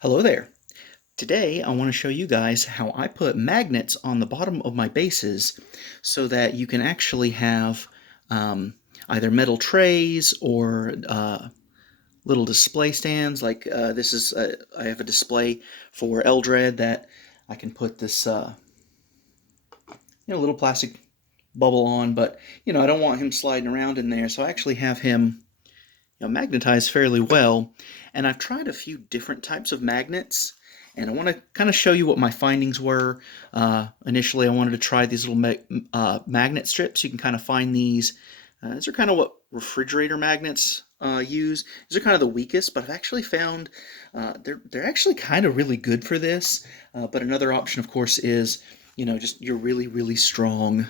Hello there. Today I want to show you guys how I put magnets on the bottom of my bases so that you can actually have either metal trays or little display stands. Like this is, I have a display for Eldred that I can put this little plastic bubble on, but I don't want him sliding around in there, so I actually have him magnetize fairly well. And I've tried a few different types of magnets, and I want to kind of show you what my findings were. Initially, I wanted to try these little magnet strips. You can kind of find these. These are kind of what refrigerator magnets use. These are kind of the weakest, but I've actually found they're actually kind of really good for this. But another option, of course, is just your really strong,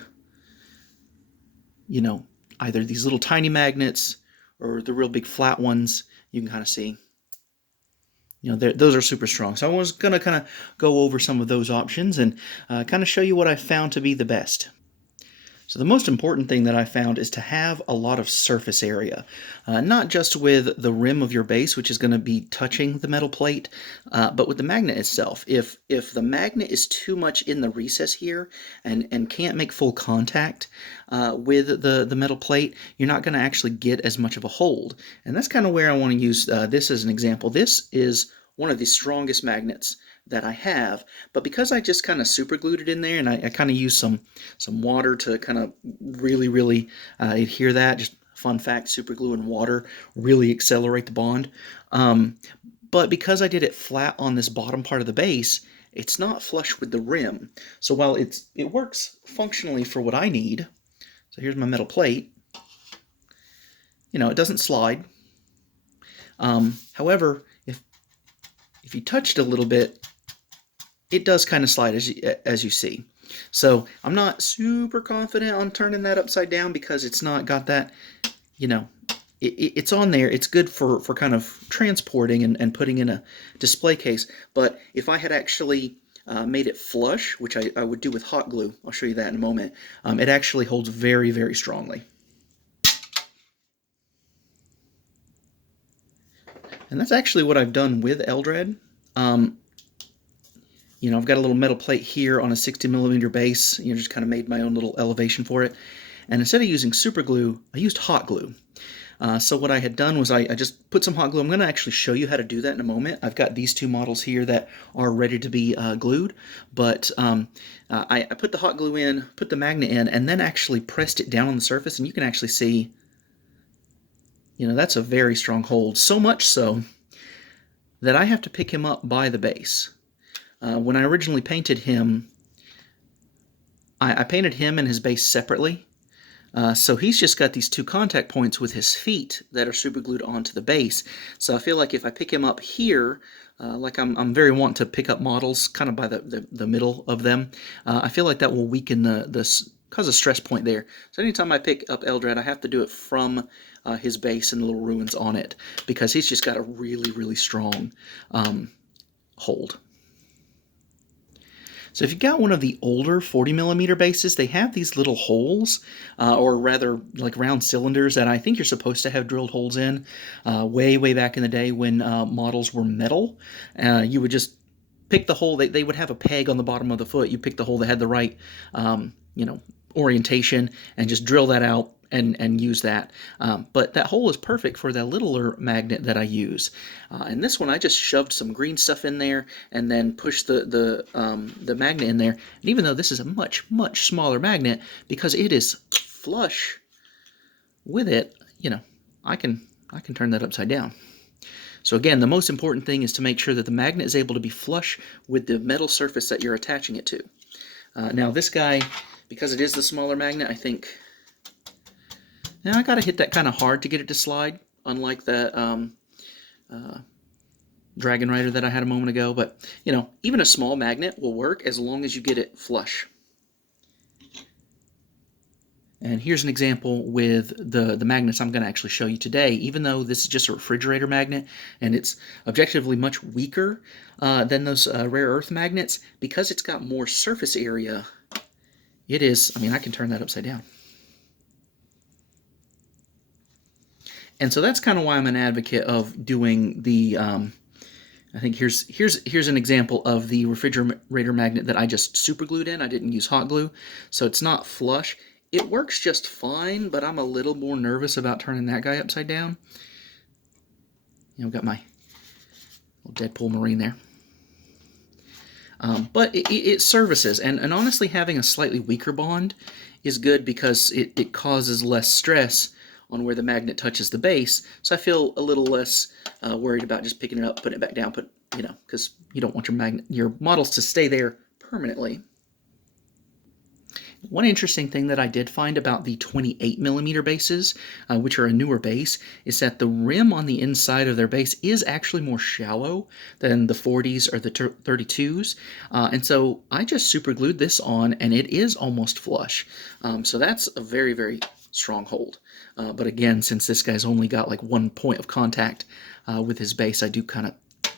either these little tiny magnets or the real big flat ones. You can kind of see, those are super strong. So I was going to kind of go over some of those options and kind of show you what I found to be the best. So the most important thing that I found is to have a lot of surface area, not just with the rim of your base, which is going to be touching the metal plate, but with the magnet itself. If the magnet is too much in the recess here and can't make full contact with the metal plate, you're not going to actually get as much of a hold. And that's kind of where I want to use this as an example. This is one of the strongest magnets that I have, but because I just kind of super glued it in there, and I kind of used some water to kind of really adhere that. Just fun fact, super glue and water really accelerate the bond. But because I did it flat on this bottom part of the base, it's not flush with the rim. So while it works functionally for what I need, so here's my metal plate, it doesn't slide. However, if you touched a little bit, it does kind of slide as you see. So I'm not super confident on turning that upside down because it's not got that, it's on there. It's good for kind of transporting and putting in a display case. But if I had actually made it flush, which I would do with hot glue, I'll show you that in a moment, it actually holds very strongly. And that's actually what I've done with Eldred. I've got a little metal plate here on a 60mm base. Just kind of made my own little elevation for it. And instead of using super glue, I used hot glue. So what I had done was I just put some hot glue. I'm going to actually show you how to do that in a moment. I've got these two models here that are ready to be glued. But I put the hot glue in, put the magnet in, and then actually pressed it down on the surface. And you can actually see, that's a very strong hold. So much so that I have to pick him up by the base. When I originally painted him, I painted him and his base separately. So he's just got these two contact points with his feet that are super glued onto the base. So I feel like if I pick him up here, like I'm very want to pick up models kind of by the middle of them, I feel like that will weaken cause a stress point there. So anytime I pick up Eldred, I have to do it from his base and the little ruins on it, because he's just got a really strong hold. So if you've got one of the older 40mm bases, they have these little holes, or rather like round cylinders that I think you're supposed to have drilled holes in. Way back in the day when models were metal, you would just pick the hole. They would have a peg on the bottom of the foot. You pick the hole that had the right, orientation, and just drill that out and use that. But that hole is perfect for that littler magnet that I use. And this one, I just shoved some green stuff in there and then pushed the magnet in there. And even though this is a much smaller magnet, because it is flush with it, I can turn that upside down. So again, the most important thing is to make sure that the magnet is able to be flush with the metal surface that you're attaching it to. Now this guy, because it is the smaller magnet, I think, now I gotta hit that kind of hard to get it to slide, unlike that Dragon Rider that I had a moment ago. But even a small magnet will work as long as you get it flush. And here's an example with the magnets I'm going to actually show you today. Even though this is just a refrigerator magnet and it's objectively much weaker than those rare earth magnets, because it's got more surface area, it is, I can turn that upside down. And so that's kind of why I'm an advocate of doing the I think here's an example of the refrigerator magnet that I just super glued in. I didn't use hot glue, so it's not flush. It works just fine, but I'm a little more nervous about turning that guy upside down. You know, got my little Deadpool Marine there. But it services, and honestly, having a slightly weaker bond is good because it causes less stress on where the magnet touches the base. So I feel a little less worried about just picking it up, putting it back down, because you don't want your models to stay there permanently. One interesting thing that I did find about the 28mm bases, which are a newer base, is that the rim on the inside of their base is actually more shallow than the 40s or the 32s. And so I just super glued this on, and it is almost flush. So that's a very, very strong hold. But again, since this guy's only got like one point of contact with his base, I do kind of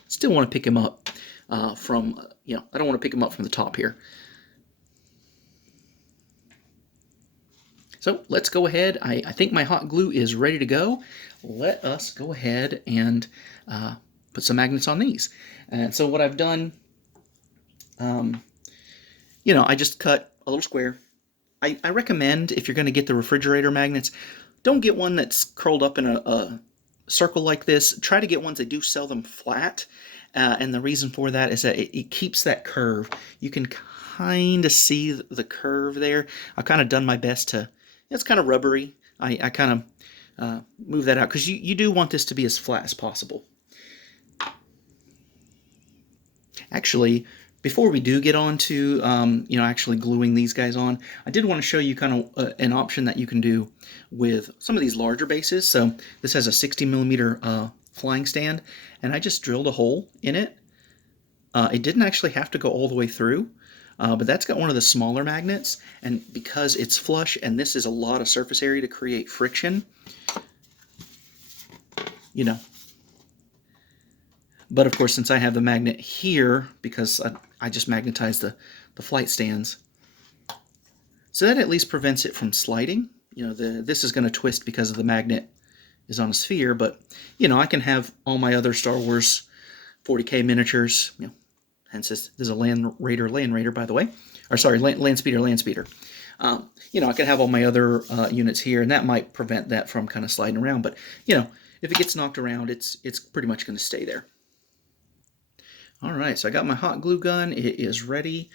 still want to pick him up from, I don't want to pick him up from the top here. So let's go ahead. I think my hot glue is ready to go. Let us go ahead and put some magnets on these. And so what I've done, I just cut a little square. I recommend, if you're going to get the refrigerator magnets, don't get one that's curled up in a circle like this. Try to get ones that do sell them flat. And the reason for that is that it keeps that curve. You can kind of see the curve there. I've kind of done my best to... It's kind of rubbery. I kind of move that out because you do want this to be as flat as possible. Actually, before we do get on to actually gluing these guys on, I did want to show you kind of an option that you can do with some of these larger bases. So this has a 60mm flying stand, and I just drilled a hole in it. It didn't actually have to go all the way through. But that's got one of the smaller magnets, and because it's flush and this is a lot of surface area to create friction, But of course, since I have the magnet here, because I just magnetized the flight stands, so that at least prevents it from sliding. This is going to twist because of the magnet is on a sphere, but I can have all my other Star Wars 40K miniatures, hence this is a Land Raider, by the way. Or sorry, Land Speeder. I could have all my other units here, and that might prevent that from kind of sliding around. But, if it gets knocked around, it's pretty much going to stay there. All right, so I got my hot glue gun. It is ready.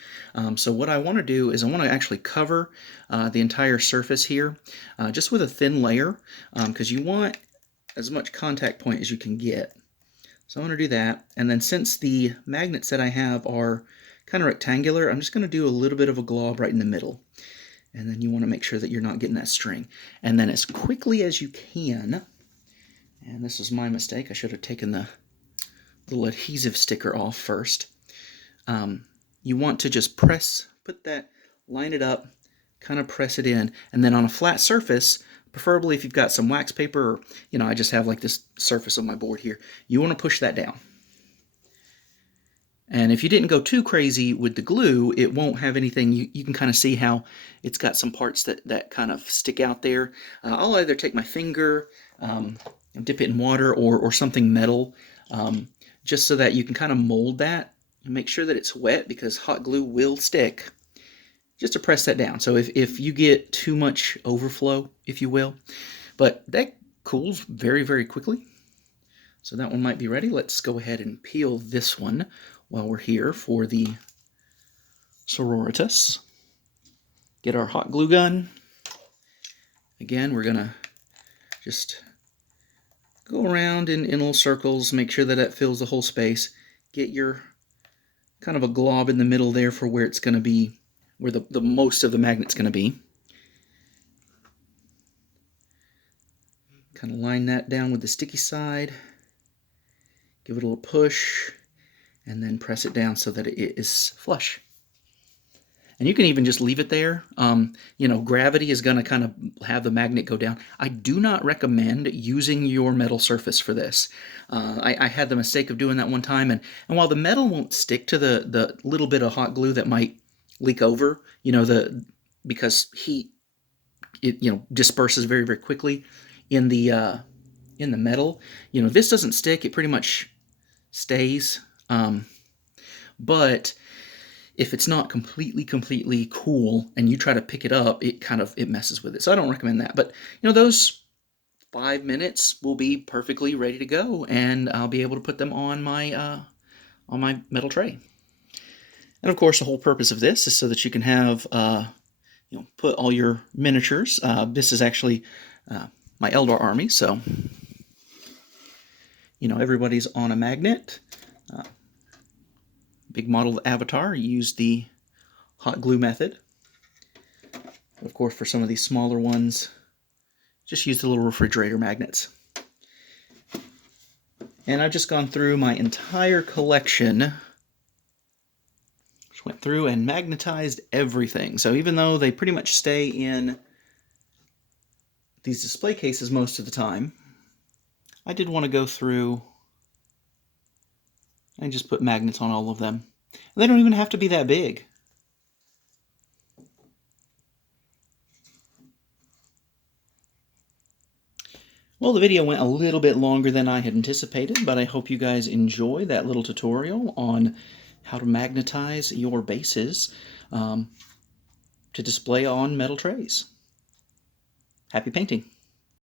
So what I want to do is I want to actually cover the entire surface here just with a thin layer because you want as much contact point as you can get. So I'm going to do that, and then since the magnets that I have are kind of rectangular, I'm just going to do a little bit of a glob right in the middle. And then you want to make sure that you're not getting that string. And then as quickly as you can, and this was my mistake, I should have taken the little adhesive sticker off first. You want to just line it up, kind of press it in, and then on a flat surface, preferably if you've got some wax paper, or, I just have like this surface on my board here, you want to push that down. And if you didn't go too crazy with the glue, it won't have anything. You can kind of see how it's got some parts that kind of stick out there. I'll either take my finger, dip it in water, or something metal, just so that you can kind of mold that and make sure that it's wet, because hot glue will stick. Just to press that down. So if you get too much overflow, if you will, but that cools very, very quickly. So that one might be ready. Let's go ahead and peel this one while we're here for the Sororitas. Get our hot glue gun. Again, we're going to just go around in little circles, make sure that it fills the whole space. Get your kind of a glob in the middle there for where it's going to be, where the most of the magnet's going to be. Kind of line that down with the sticky side. Give it a little push, and then press it down so that it is flush. And you can even just leave it there. Gravity is going to kind of have the magnet go down. I do not recommend using your metal surface for this. I had the mistake of doing that one time, and while the metal won't stick to the little bit of hot glue that might leak over, because heat, disperses very, very quickly in the metal. This doesn't stick. It pretty much stays. But if it's not completely cool and you try to pick it up, it messes with it. So I don't recommend that. But those 5 minutes will be perfectly ready to go, and I'll be able to put them on my metal tray. And of course, the whole purpose of this is so that you can have put all your miniatures. This is actually my Eldar army, so everybody's on a magnet. Big model avatar, use the hot glue method. Of course, for some of these smaller ones, just use the little refrigerator magnets. And I've just gone through my entire collection. Just went through and magnetized everything. So even though they pretty much stay in these display cases most of the time, I did want to go through and just put magnets on all of them. And they don't even have to be that big. Well, the video went a little bit longer than I had anticipated, but I hope you guys enjoy that little tutorial on how to magnetize your bases to display on metal trays. Happy painting!